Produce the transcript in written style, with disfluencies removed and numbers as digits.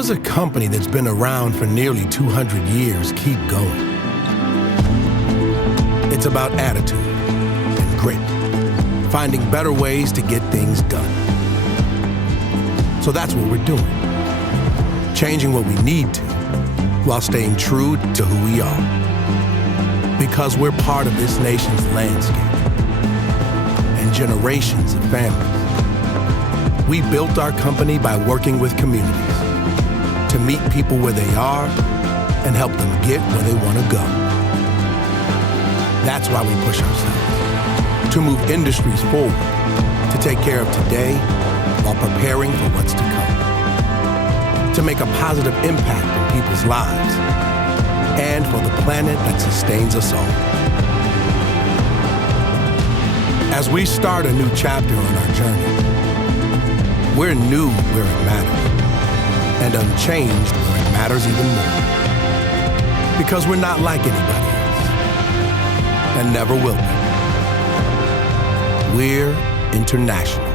does a company that's been around for nearly 200 years keep going? It's about attitude and grit, finding better ways to get things done. So that's what we're doing. Changing what we need to, while staying true to who we are. Because we're part of this nation's landscape and generations of families. We built our company by working with communities to meet people where they are and help them get where they want to go. That's why we push ourselves, to move industries forward, to take care of today while preparing for what's to come, to make a positive impact on people's lives and for the planet that sustains us all. As we start a new chapter on our journey, we're new where it matters and unchanged where it matters even more. Because we're not like anybody else and never will be. We're international.